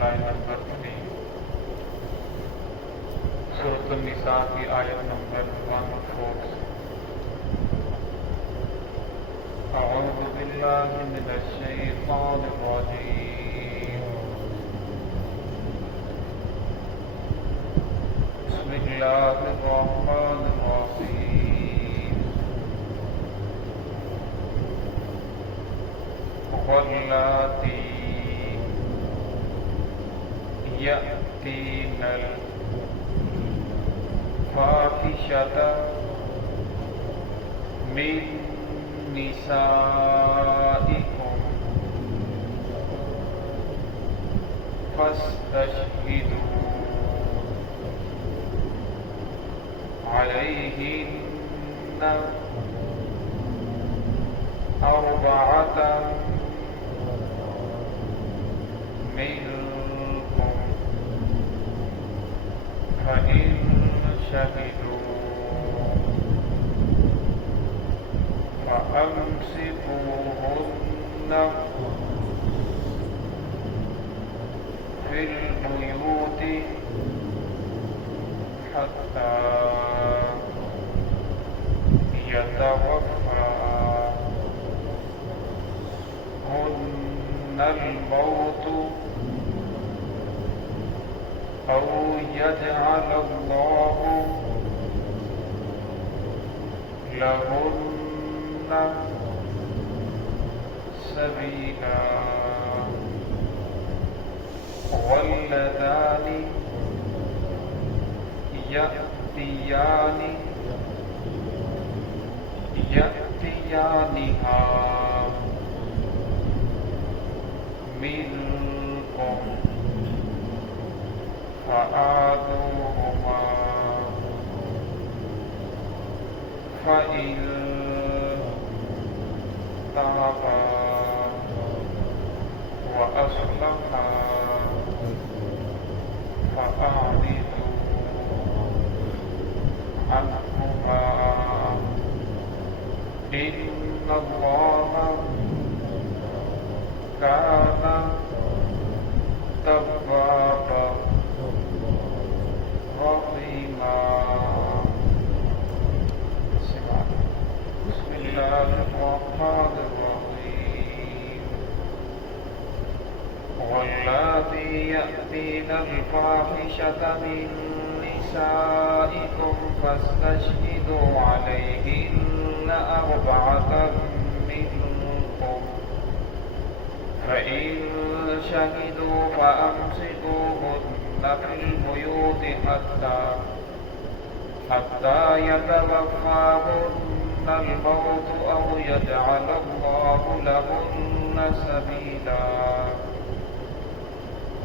Line number 3 سورۃ النساء کی آیت نمبر 104 اعوذ باللہ من الشیطان الرجیم بسم اللہ الرحمن الرحیم واللاتی یأتین الفاحشۃ من نسائکم فاستشہدوا علیہن أربعة منكم فإن شهدوا فأمسكوهن في البيوت حتى يتوفاهن الموت أو يجعل الله لهن سبيلا واللذان يأتيانها منكم فآذوهما فإن تابا وأصلحا فأعرضوا عنهما إن الله كان توابا رحيما بسم الله الرحمن الرحيم واللاتي يأتين الفاحشة من نسائكم فاستشهدوا عليهن أربعة منكم فإن شهدوا فأمسكوهن في البيوت حتى يتوفاهن الموت أو يجعل الله لهن سبيلا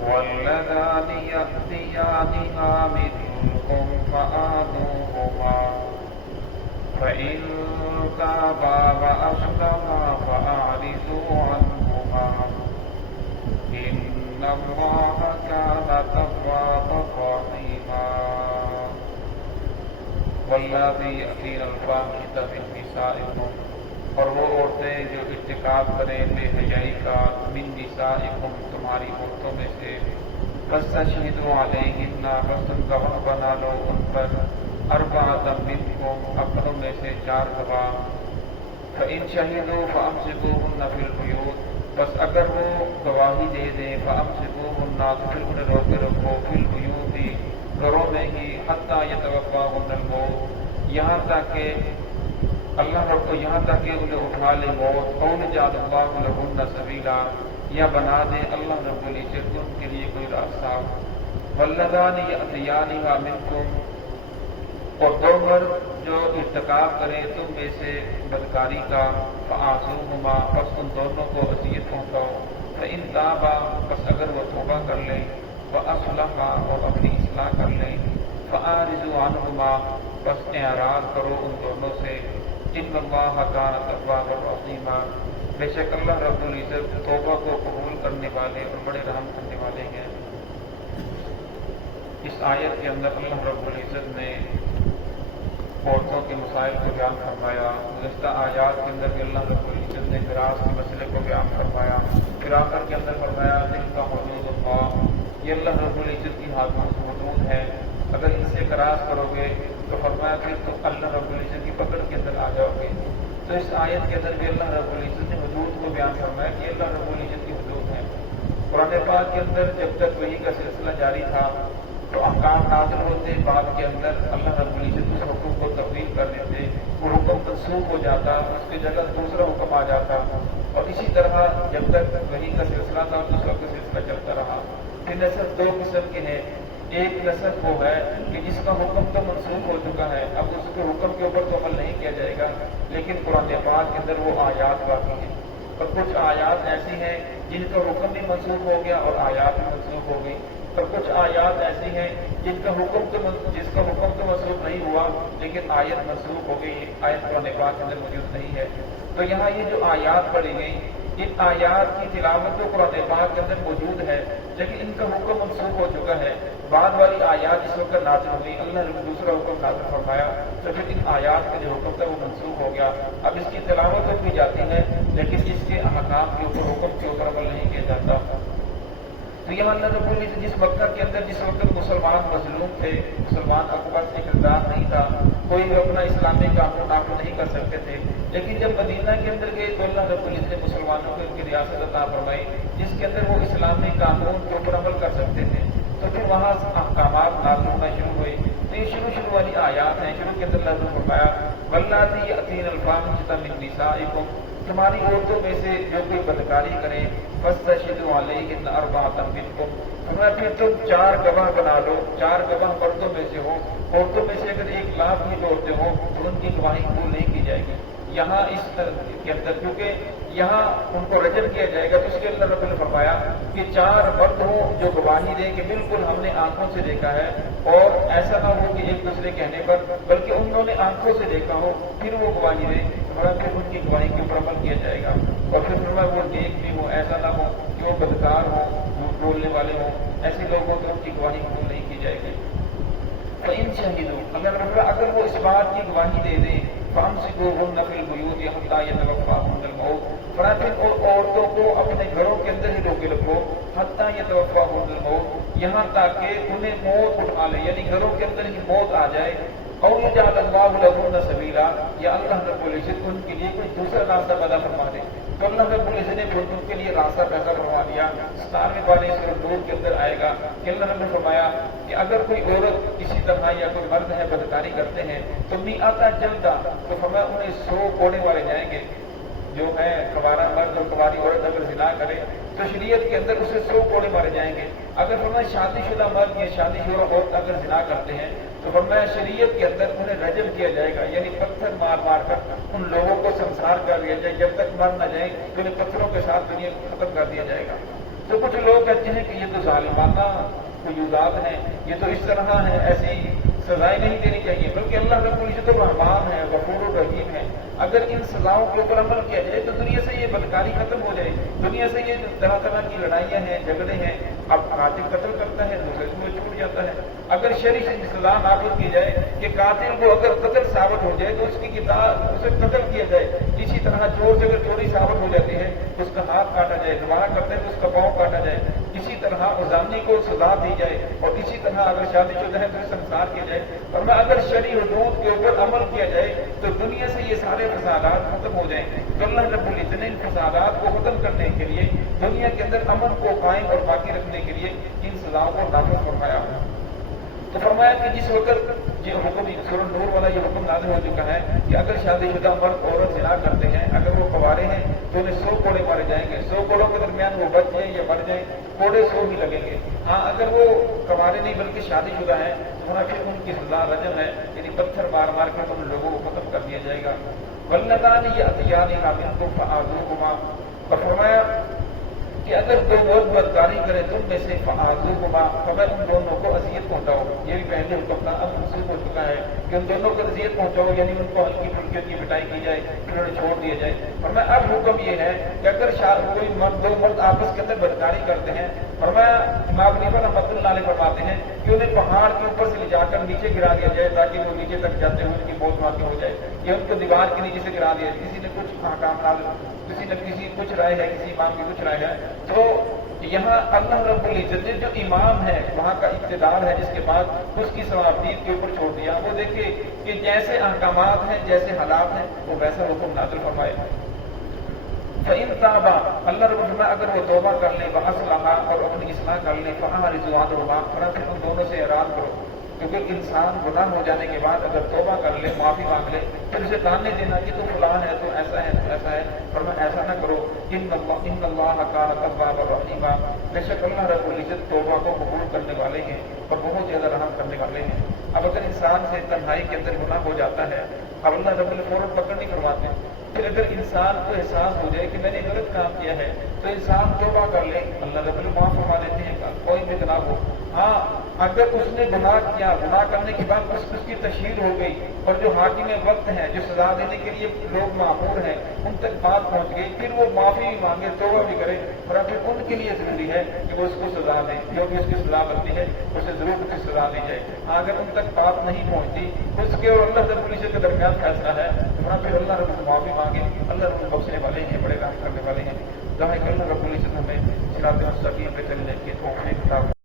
واللذان يأتيانها منكم فآذوهما فإن تابا وأصلحا فأعرضوا عنهما إن الله كان توابا رحيما واللاتي يأتين الفاحشة من نسائكم اور وہ عورتیں جو ارتکاب کریں بے حیائی کا من نسائکم تمہاری عورتوں میں سے فاستشہدوا علیہن بس تم گواہ بنا لو ان پر اربعۃ منکم اپنوں میں سے 4 گواہ فإن شہدوا فأمسکوہن فی البیوت بس اگر وہ گواہی دے دیں فأمسکوہن تو پھر انہیں روکے رکھو فی البیوت گھروں میں ہی حتی یتوفاہن الموت یہاں تک کہ انہیں اٹھا لے موت او یجعل اللہ لہن سبیلا یا بنا دے اللہ رب العزت ان کے لیے کوئی راستہ واللذان یأتیانها منکم اور 2 مرد جو ارتکاب کریں تم میں سے بدکاری کا فآذوہما بس ان دونوں کو اذیت پہنچاؤ فإن تابا بس اگر وہ توبہ کر لیں وأصلحا اور اپنی اصلاح کر لیں فأعرضوا عنہما بس اعراض کرو ان دونوں سے ان اللہ کان توابا رحیما بے شک اللہ رب العزت توبہ کو قبول کرنے والے اور بڑے رحم کرنے والے ہیں۔ اس آیت کے اندر اللہ رب العزت نے عورتوں کے مسائل کو بیان فرمایا۔ گزشتہ آیات کے اندر بھی اللہ رب العزت نے میراث کے مسئلے کو بیان فرمایا، پھر آخر کے اندر فرمایا تلک حدود اللہ، یہ اللہ رب العزت کی حدود ہے، اگر ان سے کراس کرو گے تو فرمایا پھر تو اللہ رب العزت کی پکڑ کے اندر آ جاؤ گے۔ تو اس آیت کے اندر بھی اللہ رب العزت نے حدود کو بیان فرمایا کہ اللہ رب العزت کی حدود ہے۔ قرآن پاک کے اندر جب تک وحی کا سلسلہ جاری تھا تو احکام نازل ہوتے، بعد کے اندر اللہ رب العزت اس حکم کو تبدیل کر دیتے، وہ حکم منسوخ ہو جاتا، اس کی جگہ دوسرا حکم آ جاتا، اور اسی طرح جب تک وحی کا سلسلہ تھا دوسرا کا سلسلہ چلتا رہا۔ یہ نسل دو قسم کے ہیں، ایک نسل وہ ہے کہ جس کا حکم تو منسوخ ہو چکا ہے، اب اس کے حکم کے اوپر تو عمل نہیں کیا جائے گا، لیکن قرآن پاک کے اندر وہ آیات باقی ہیں، اور کچھ آیات ایسی ہیں جن کا حکم بھی منسوخ ہو گیا اور آیات بھی منسوخ ہو گئی، اور کچھ آیات ایسی ہیں جس کا حکم تو منسوخ نہیں ہوا لیکن آیت منسوخ ہو گئی، آیت قرآن پاک کے اندر موجود نہیں ہے۔ تو یہاں یہ جو آیات پڑھی گئی، ان آیات کی تلاوت تو قرآن پاک کے اندر موجود ہے لیکن ان کا حکم منسوخ ہو چکا ہے۔ بعد والی آیات جس وقت نازل ہوئی، اللہ نے دوسرا حکم نازل فرمایا، تو پھر ان آیات کا جو حکم تھا وہ منسوخ ہو گیا۔ اب اس کی تلاوت تو کی جاتی ہے لیکن اس کے احکام کے اوپر، حکم کے اوپر عمل نہیں کیا جاتا۔ تو یہاں اللہ رب العزت جس مکہ کے اندر جس وقت مسلمان مظلوم تھے، مسلمان کے پاس اقتدار نہیں تھا، کوئی بھی اپنا اسلامی قانون نافذ نہیں کر سکتے تھے، لیکن جب مدینہ کے اندر گئے تو اللہ رب العزت نے مسلمانوں کو ان کی ریاست عطا فرمائی جس کے اندر وہ اسلامی قانون کے اوپر عمل کر سکتے تھے، تو پھر وہاں احکامات نازل ہونا شروع ہوئے۔ تو یہ شروع والی آیات ہیں، شروع کے اندر اللہ نے فرمایا واللاتی یأتین الفاحشۃ من نسائکم، تمہاری عورتوں میں سے جو کوئی بدکاری کرے فاستشہدوا علیہن اربعۃ منکم، پھر تم 4 گواہ بنا لو، 4 گواہ مردوں میں سے ہو، عورتوں میں سے اگر 1 لاکھ بھی عورتیں ہوں تو ان کی گواہی قبول نہیں کی جائے گی۔ یہاں اس کے اندر کیونکہ یہاں ان کو رجم کیا جائے گا، تو اس کے اللہ رب نے فرمایا کہ 4 مرد ہوں جو گواہی دیں کہ بالکل ہم نے آنکھوں سے دیکھا ہے، اور ایسا نہ ہو کہ ایک دوسرے کہنے پر بلکہ انہوں نے آنکھوں سے دیکھا ہو پھر وہ گواہی دیں، اور پھر ان کی گواہی کے اوپر عمل کیا جائے گا، اور پھر فرمایا وہ نیک بھی ہو، ایسا نہ ہو کہ وہ بدکار ہوں، جھوٹ بولنے والے ہوں، ایسے لوگوں کو ان کی گواہی قبول نہیں کی جائے گی۔ تو ان شہیدوں اگر وہ اس بات کی گواہی دے دیں فامسکوہن فی البیوت حتی یتوفاہن الموت، پھر عورتوں کو اپنے گھروں کے اندر ہی روکے رکھو حتی یتوفاہن الموت، یہاں تک کہ انہیں موت اٹھا لے، یعنی گھروں کے اندر ہی موت آ جائے، او یجعل اللہ لہن سبیلا، یا اللہ رب العزت ان کے لیے کوئی دوسرا راستہ پیدا فرما دے۔ تو اللہ رب العزت نے ان کے لیے راستہ پیدا فرما دیا۔ 17ویں پارے سورۃ نور کے اندر آئے گا کہ اللہ نے فرمایا کہ اگر کوئی عورت کسی طرح یا کوئی مرد ہے بدکاری کرتے ہیں تو میعۃ جلدہ، تو فرمایا انہیں 100 کوڑے مارے جائیں گے۔ جو ہے کوارا مرد اور کواری عورت اگر زنا کرے تو شریعت کے اندر اسے 100 کوڑے مارے جائیں گے۔ اگر فرمایا شادی شدہ مرد یا شادی شدہ عورت اگر زنا کرتے ہیں تو فرمایا شریعت کے اندر انہیں رجم کیا جائے گا، یعنی پتھر مار مار کر ان لوگوں کو سنسار کر دیا جائے، جب تک مر نہ جائیں تو انہیں پتھروں کے ساتھ دنیا ختم کر دیا جائے گا۔ تو کچھ لوگ کہتے ہیں کہ یہ تو ظالمانہ فیوضات ہیں، یہ تو اس طرح ہے، ایسی سزائیں نہیں دینی چاہیے، بلکہ اللہ رب العزت الرحمن ہے، غفور الرحیم ہے، اگر ان سزاؤں کے اوپر عمل کیا جائے تو دنیا سے یہ بدکاری ختم ہو جائے، دنیا سے یہ طرح طرح کی لڑائیاں ہیں، جھگڑے ہیں، اب قاتل قتل کرتا ہے دوسرے سے چھوٹ جاتا ہے۔ اگر شرعی سزا نافذ کی جائے کہ قاتل کو اگر قتل ثابت ہو جائے تو اس کی کتاب اسے قتل کیا جائے، اسی طرح چور سے اگر چوری ثابت ہو جاتی ہے تو اس کا ہاتھ کاٹا جائے، گناہ کرتے ہیں تو اس کا پاؤں کاٹا جائے، اسی طرح زانی کو سزا دی جائے، اور اسی طرح اگر شادی شدہ ہے تو سنسار کیا جائے، اور میں اگر شرعی حدود کے اوپر عمل کیا جائے تو دنیا سے یہ سارے فسادات ختم ہو جائیں۔ تو اللہ رب العزت نے ان فسادات کو ختم کرنے کے لیے، دنیا کے اندر امن کو قائم اور باقی رکھنے کے لیے ان سزاؤں کو نافذ فرمایا۔ تو فرمایا کہ جس وقت یہ حکم سورۃ نور والا یہ حکم نازل ہو چکا ہے کہ اگر شادی شدہ مرد عورت زنا کرتے ہیں، اگر وہ کوارے ہیں تو انہیں 100 کوڑے مارے جائیں گے، 100 کوڑوں کے درمیان وہ بچ جائیں یا مر جائیں، کوڑے 100 ہی لگیں گے۔ ہاں اگر وہ کوارے نہیں بلکہ شادی شدہ ہیں تو پھر ان کی سزا رجم ہے، یعنی پتھر مار مار کر ان لوگوں کو ختم کر دیا جائے گا۔ واللذان یأتیانها منکم فآذوہما، اور فرمایا کہ اگر 2 مرد بدکاری کرے تم میں سے فآذوہما، فرمایا ان دونوں کو اذیت پہنچاؤ۔ یہ بھی پہلے حکم تھا، اب منسوخ ہو چکا ہے کہ ان دونوں کو اذیت پہنچاؤ، یعنی ان کو ہلکی پھلکی کی پٹائی کی جائے، پھر انہیں چھوڑ دیا جائے۔ فرمایا اب حکم یہ ہے کہ اگر کوئی مرد 2 مرد آپس کے اندر بدکاری کرتے ہیں، فرمایا امام حنیفہ رحمۃ اللہ علیہ فرماتے ہیں کہ انہیں پہاڑ کے اوپر سے لے جا کر نیچے گرا دیا جائے تاکہ وہ نیچے تک جاتے ہوئے ان کی موت واقع ہو جائے، یا ان کو دیوار کے نیچے سے گرا دیا جائے۔ کسی نے کچھ احکام نازل کسی نہ کسی کچھ رائے ہے، کسی امام کی کچھ رائے ہے، تو یہاں اللہ رب العزت نے جو امام ہے وہاں کا اقتدار ہے، جس کے بعد اس کی ثوابدید کے اوپر چھوڑ دیا، وہ دیکھے کہ جیسے احکامات ہیں، جیسے حالات ہیں، وہ ویسا حکم نازل فرمائے۔ فَإِن تَابَ، اللہ رب العزت اگر وہ توبہ کر لیں، وَأَصْلَحَا، اور اپنی اصلاح کر لیں، فَأَعْرِضُوا عَنْهُمَا، پھر ان دونوں سے اعراض کرو۔ کیونکہ انسان گناہ ہو جانے کے بعد اگر توبہ کر لے، معافی مانگ لے، پھر اسے تانے دینا کہ تو فلاں ہے، تو ایسا ہے، تو ایسا ہے، فرمایا ایسا نہ کرو۔ ان اللہ کان توابا رحیما، بے شک اللہ رب العزت توبہ کو قبول کرنے والے ہیں اور بہت زیادہ رحم کرنے والے ہیں۔ اب اگر انسان سے تنہائی کے اندر گناہ ہو جاتا ہے، اب اللہ رب العزت فوراً پکڑ نہیں فرماتے، پھر اگر انسان کو احساس ہو جائے کہ میں نے غلط کام کیا ہے تو انسان توبہ کر لے، اللہ رب العزت معاف فرما دیتے ہیں، کوئی بھی گناہ ہو۔ ہاں اگر اس نے گناہ کیا، گناہ کرنے کے بعد اس کی تشہیر ہو گئی اور جو حاکم وقت ہیں، جو سزا دینے کے لیے لوگ مامور ہیں، ان تک بات پہنچ گئی، پھر وہ معافی بھی مانگے، توبہ بھی کرے، اور پھر ان کے لیے ضروری ہے کہ وہ اس کو سزا دیں، جو بھی اس کی سزا بنتی ہے اسے ضرور اس کی سزا دی جائے۔ ہاں اگر ان تک بات نہیں پہنچتی، اس کے اور اللہ رب العزت کے درمیان فیصلہ ہے، تو پھر اللہ رب العزت معافی مانگے، اللہ رب العزت بخشنے والے ہیں، بڑے رحم کرنے والے ہیں۔ ظاہر کہ اللہ رب العزت ہمیں صراط مستقیم پہ چلنے کی توفیق عطا